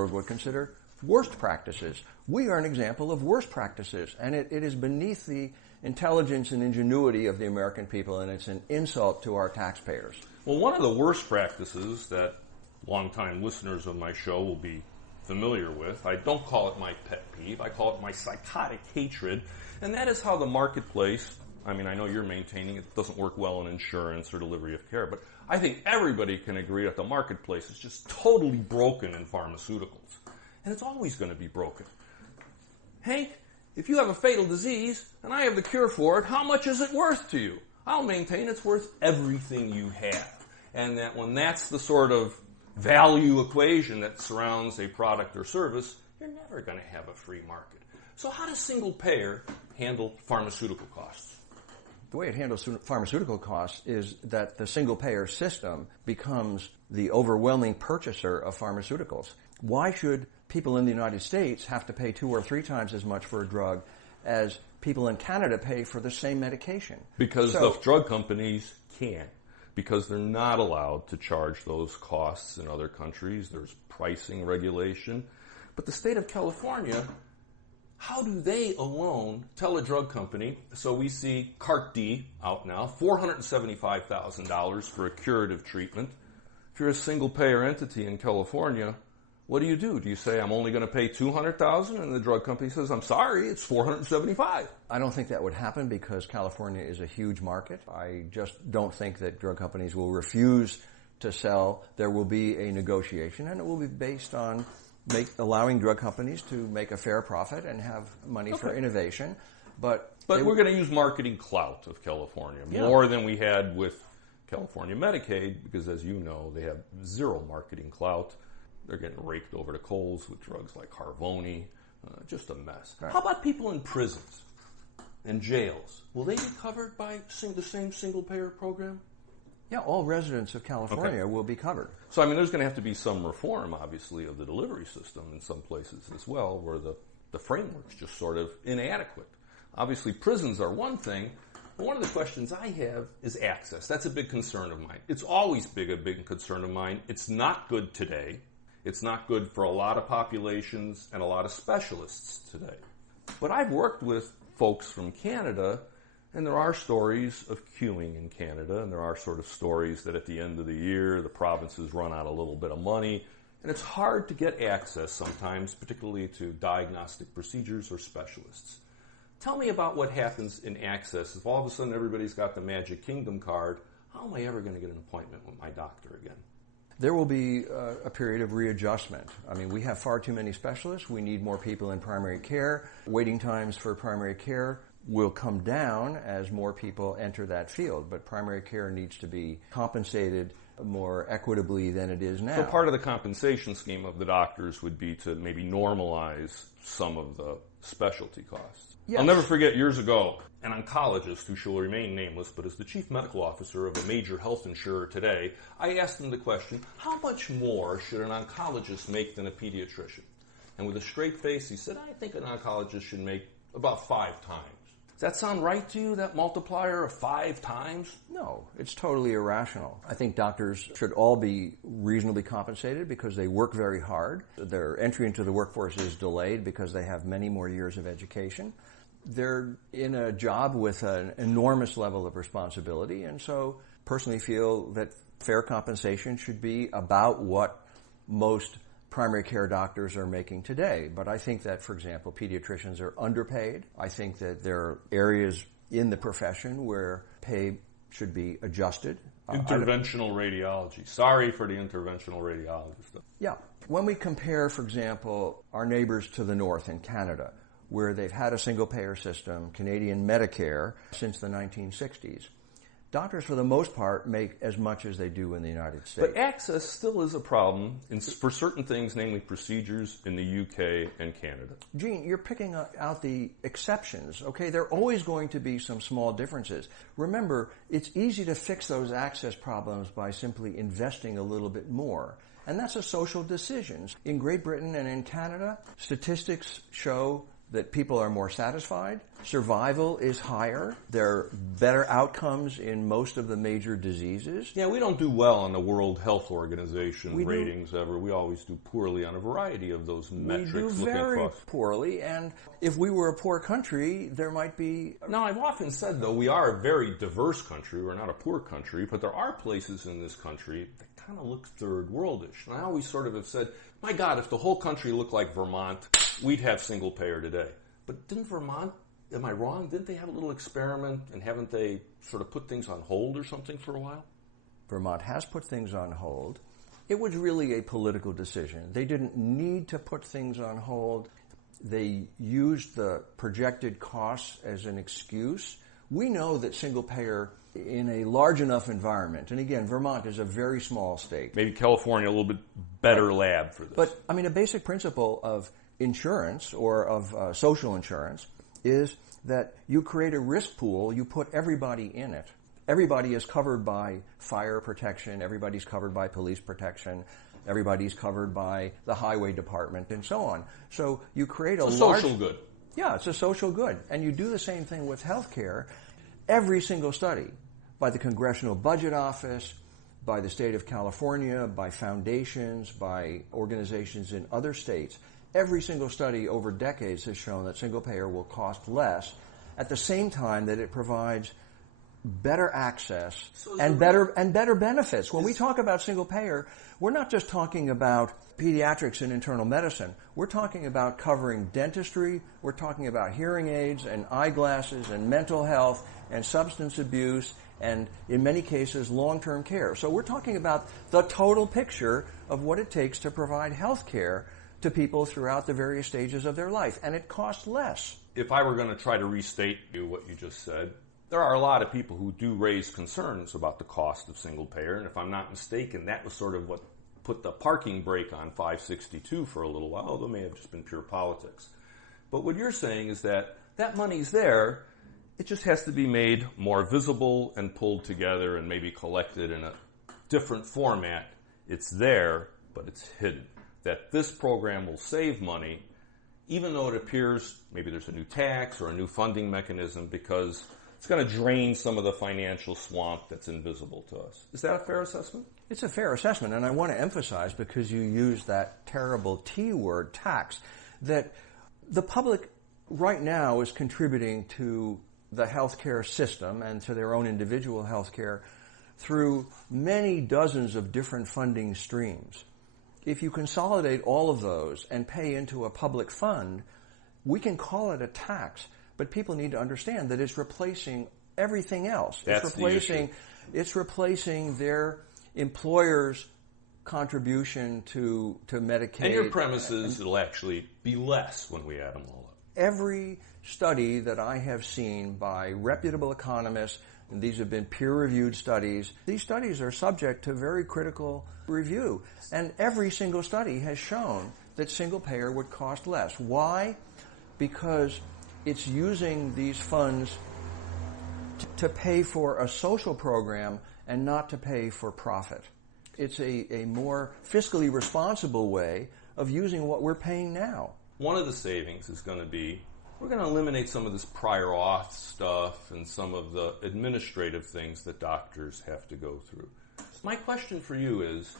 world would consider worst practices. We are an example of worst practices, and it is beneath the intelligence and ingenuity of the American people, and it's an insult to our taxpayers. Well, one of the worst practices that longtime listeners of my show will be familiar with, I don't call it my pet peeve, I call it my psychotic hatred, and that is how the marketplace, I mean, I know you're maintaining it doesn't work well in insurance or delivery of care, but I think everybody can agree that the marketplace is just totally broken in pharmaceuticals. And it's always going to be broken. Hank, if you have a fatal disease and I have the cure for it, how much is it worth to you? I'll maintain it's worth everything you have. And that when that's the sort of value equation that surrounds a product or service, you're never going to have a free market. So how does single payer handle pharmaceutical costs? The way it handles pharmaceutical costs is that the single payer system becomes the overwhelming purchaser of pharmaceuticals. Why should people in the United States have to pay 2 or 3 times as much for a drug as people in Canada pay for the same medication? Because the drug companies can't. Because they're not allowed to charge those costs in other countries. There's pricing regulation. But the state of California, how do they alone tell a drug company, so we see Cart D out now, $475,000 for a curative treatment. If you're a single payer entity in California, what do? Do you say, I'm only going to pay $200,000, and the drug company says, I'm sorry, it's $475,000? I don't think that would happen because California is a huge market. I just don't think that drug companies will refuse to sell. There will be a negotiation, and it will be based on allowing drug companies to make a fair profit and have money for innovation. But we're going to use marketing clout of California more than we had with California Medicaid, because as you know, they have zero marketing clout. They're getting raked over the coals with drugs like Harvoni. Just a mess. Right. How about people in prisons and jails? Will they be covered by the same single-payer program? Yeah, all residents of California will be covered. So, I mean, there's going to have to be some reform, obviously, of the delivery system in some places as well, where the framework's just sort of inadequate. Obviously, prisons are one thing, but one of the questions I have is access. That's a big concern of mine. It's always a big concern of mine. It's not good today. It's not good for a lot of populations and a lot of specialists today. But I've worked with folks from Canada, and there are stories of queuing in Canada, and there are sort of stories that at the end of the year, the provinces run out a little bit of money, and it's hard to get access sometimes, particularly to diagnostic procedures or specialists. Tell me about what happens in access. If all of a sudden everybody's got the Magic Kingdom card, how am I ever going to get an appointment with my doctor again? There will be a period of readjustment. I mean, we have far too many specialists. We need more people in primary care. Waiting times for primary care will come down as more people enter that field, but primary care needs to be compensated more equitably than it is now. So part of the compensation scheme of the doctors would be to maybe normalize some of the specialty costs. Yes. I'll never forget years ago, an oncologist who shall remain nameless, but is the chief medical officer of a major health insurer today, I asked him the question, how much more should an oncologist make than a pediatrician? And with a straight face, he said, I think an oncologist should make about 5 times. Does that sound right to you, that multiplier of 5 times? No, it's totally irrational. I think doctors should all be reasonably compensated because they work very hard. Their entry into the workforce is delayed because they have many more years of education. They're in a job with an enormous level of responsibility, and so personally feel that fair compensation should be about what most primary care doctors are making today. But I think that, for example, pediatricians are underpaid. I think that there are areas in the profession where pay should be adjusted. Interventional radiology. Sorry for the interventional radiologist. Yeah. When we compare, for example, our neighbors to the north in Canada, where they've had a single-payer system, Canadian Medicare, since the 1960s. Doctors, for the most part, make as much as they do in the United States. But access still is a problem for certain things, namely procedures in the UK and Canada. Gene, you're picking out the exceptions, okay? There are always going to be some small differences. Remember, it's easy to fix those access problems by simply investing a little bit more. And that's a social decision. In Great Britain and in Canada, statistics show that people are more satisfied, survival is higher, there are better outcomes in most of the major diseases. Yeah, we don't do well on the World Health Organization ratings ever. We always do poorly on a variety of those metrics. We do very poorly, and if we were a poor country, there might be... Now, I've often said, though, we are a very diverse country. We're not a poor country, but there are places in this country that kind of look third worldish. And I always sort of have said, my God, if the whole country looked like Vermont, we'd have single payer today. But didn't Vermont, am I wrong, didn't they have a little experiment and haven't they sort of put things on hold or something for a while? Vermont has put things on hold. It was really a political decision. They didn't need to put things on hold. They used the projected costs as an excuse. We know that single payer in a large enough environment, and again, Vermont is a very small state. Maybe California a little bit better lab for this. But, I mean, a basic principle of insurance or of social insurance is that you create a risk pool, you put everybody in it. Everybody is covered by fire protection, everybody's covered by police protection, everybody's covered by the highway department, and so on. So you create a large... social good. Yeah, it's a social good. And you do the same thing with health care. Every single study by the Congressional Budget Office, by the state of California, by foundations, by organizations in other states, every single study over decades has shown that single payer will cost less at the same time that it provides better access and better benefits. When we talk about single payer, we're not just talking about pediatrics and internal medicine. We're talking about covering dentistry, we're talking about hearing aids and eyeglasses and mental health and substance abuse and, in many cases, long-term care. So we're talking about the total picture of what it takes to provide health care to people throughout the various stages of their life, and it costs less. If I were going to try to restate what you just said, there are a lot of people who do raise concerns about the cost of single payer, and if I'm not mistaken, that was sort of what put the parking brake on 562 for a little while, although it may have just been pure politics. But what you're saying is that that money's there, it just has to be made more visible and pulled together and maybe collected in a different format. It's there, but it's hidden. That this program will save money, even though it appears maybe there's a new tax or a new funding mechanism, because it's going to drain some of the financial swamp that's invisible to us. Is that a fair assessment? It's a fair assessment, and I want to emphasize, because you use that terrible T word, tax, that the public right now is contributing to the healthcare system and to their own individual healthcare through many dozens of different funding streams. If you consolidate all of those and pay into a public fund, we can call it a tax, but people need to understand that it's replacing everything else. It's replacing their employer's contribution to Medicaid. And your premise is it'll actually be less when we add them all up. Every study that I have seen by reputable economists, and these have been peer-reviewed studies, these studies are subject to very critical review. And every single study has shown that single payer would cost less. Why? Because it's using these funds to pay for a social program and not to pay for profit. It's a more fiscally responsible way of using what we're paying now. One of the savings is going to be, we're going to eliminate some of this prior auth stuff and some of the administrative things that doctors have to go through. My question for you is,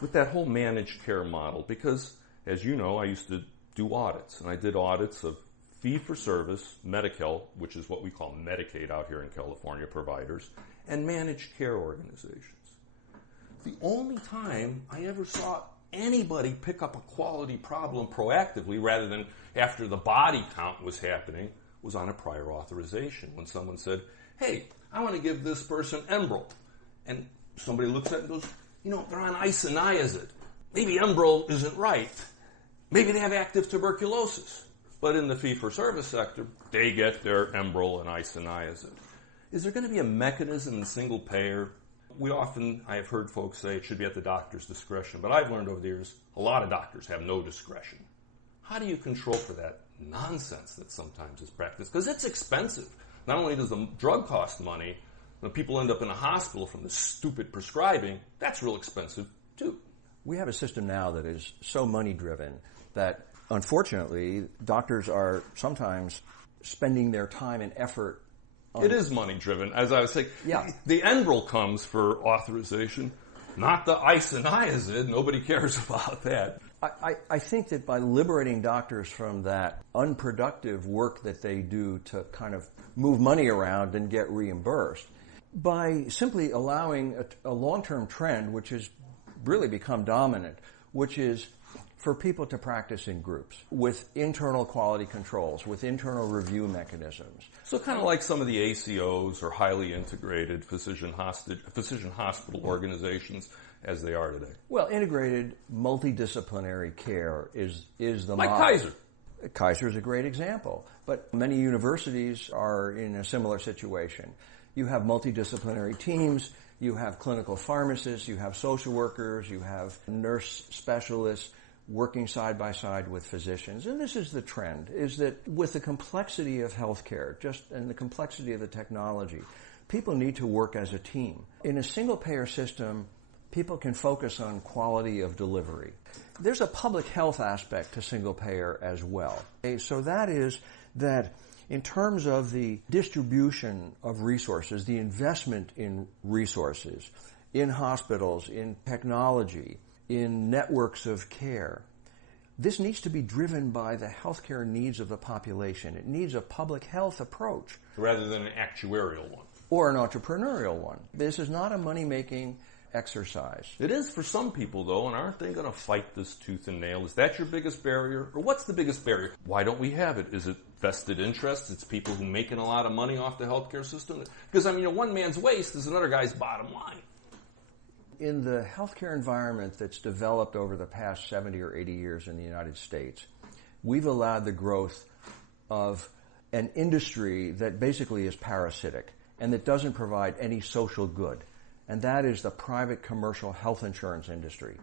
with that whole managed care model, because, as you know, I used to do audits, and I did audits of fee-for-service, Medicare, which is what we call Medicaid out here in California, providers, and managed care organizations. The only time I ever saw anybody pick up a quality problem proactively rather than after the body count was happening was on a prior authorization. When someone said, hey, I want to give this person Enbrel. And somebody looks at it and goes, you know, they're on isoniazid. Maybe Enbrel isn't right. Maybe they have active tuberculosis. But in the fee-for-service sector, they get their Enbrel and isoniazid. Is there going to be a mechanism in single payer? I have heard folks say it should be at the doctor's discretion, but I've learned over the years a lot of doctors have no discretion. How do you control for that nonsense that sometimes is practiced? Because it's expensive. Not only does the drug cost money, when people end up in a hospital from the stupid prescribing, that's real expensive too. We have a system now that is so money-driven that unfortunately, doctors are sometimes spending their time and effort on... It is money-driven. As I was saying, yeah. The enroll comes for authorization, not the isoniazid. Nobody cares about that. I think that by liberating doctors from that unproductive work that they do to kind of move money around and get reimbursed, by simply allowing a long-term trend, which has really become dominant, which is for people to practice in groups with internal quality controls, with internal review mechanisms. So kind of like some of the ACOs or highly integrated physician hospital organizations as they are today. Well, integrated multidisciplinary care is the like model. Kaiser. Kaiser is a great example, but many universities are in a similar situation. You have multidisciplinary teams, you have clinical pharmacists, you have social workers, you have nurse specialists working side by side with physicians. And this is the trend, is that with the complexity of healthcare, and the complexity of the technology, people need to work as a team. In a single payer system, people can focus on quality of delivery. There's a public health aspect to single payer as well. So that is that in terms of the distribution of resources, the investment in resources, in hospitals, in technology, in networks of care, this needs to be driven by the healthcare needs of the population. It needs a public health approach. Rather than an actuarial one. Or an entrepreneurial one. This is not a money-making exercise. It is for some people, though, and aren't they going to fight this tooth and nail? Is that your biggest barrier? Or what's the biggest barrier? Why don't we have it? Is it vested interests? It's people who are making a lot of money off the healthcare system? Because, one man's waste is another guy's bottom line. In the healthcare environment that's developed over the past 70 or 80 years in the United States, we've allowed the growth of an industry that basically is parasitic and that doesn't provide any social good. And that is the private commercial health insurance industry.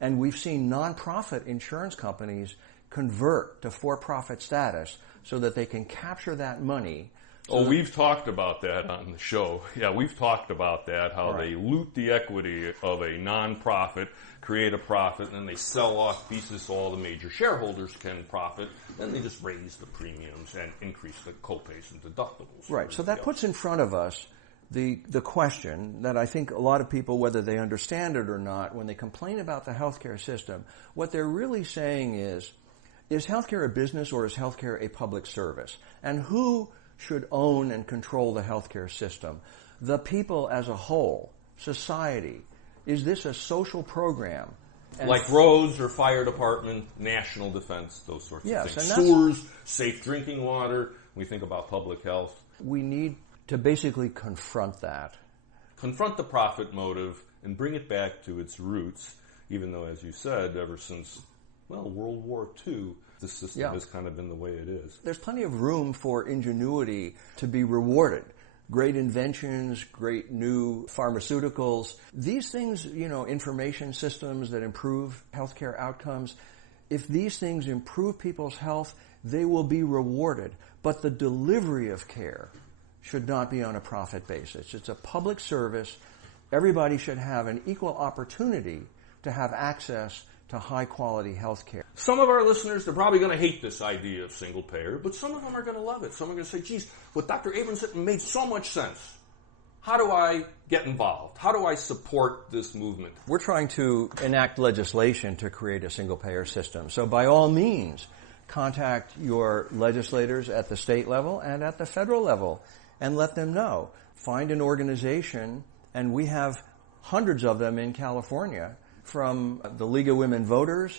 And we've seen nonprofit insurance companies convert to for-profit status so that they can capture that money. We've talked about that on the show. Yeah, we've talked about that, how they loot the equity of a nonprofit, create a profit, and then they sell off pieces so all the major shareholders can profit. Then they just raise the premiums and increase the copays and deductibles. Right, so that puts in front of us the question that I think a lot of people, whether they understand it or not, when they complain about the healthcare system, what they're really saying is healthcare a business or is healthcare a public service? And who should own and control the healthcare system? The people as a whole, society. Is this a social program? Like roads or fire department, national defense, those sorts of things. Sewers, safe drinking water. We think about public health. We need to basically confront that. Confront the profit motive and bring it back to its roots, even though, as you said, ever since, World War II, the system has kind of been the way it is. There's plenty of room for ingenuity to be rewarded. Great inventions, great new pharmaceuticals. These things, information systems that improve healthcare outcomes, if these things improve people's health, they will be rewarded. But the delivery of care should not be on a profit basis. It's a public service. Everybody should have an equal opportunity to have access to high-quality health care. Some of our listeners, they're probably going to hate this idea of single payer, but some of them are going to love it. Some are going to say, geez, what Dr. Abrams said made so much sense. How do I get involved? How do I support this movement? We're trying to enact legislation to create a single-payer system. So by all means, contact your legislators at the state level and at the federal level and let them know. Find an organization, and we have hundreds of them in California, from the League of Women Voters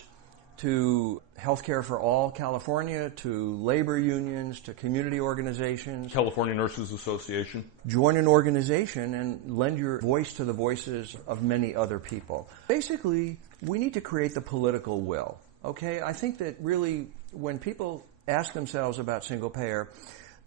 to Healthcare for All California to labor unions to community organizations. California Nurses Association. Join an organization and lend your voice to the voices of many other people. Basically, we need to create the political will. Okay? I think that really when people ask themselves about single payer,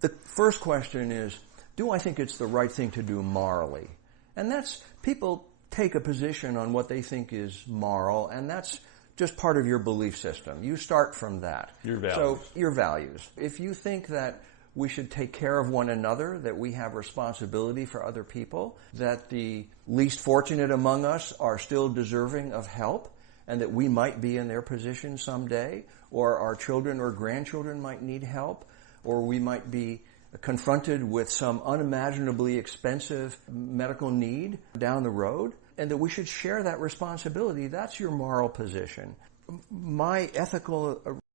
the first question is, do I think it's the right thing to do morally? And that's, people take a position on what they think is moral, and that's just part of your belief system. You start from that. Your values. So, your values. If you think that we should take care of one another, that we have responsibility for other people, that the least fortunate among us are still deserving of help, and that we might be in their position someday, or our children or grandchildren might need help, or we might be confronted with some unimaginably expensive medical need down the road, and that we should share that responsibility. That's your moral position. My ethical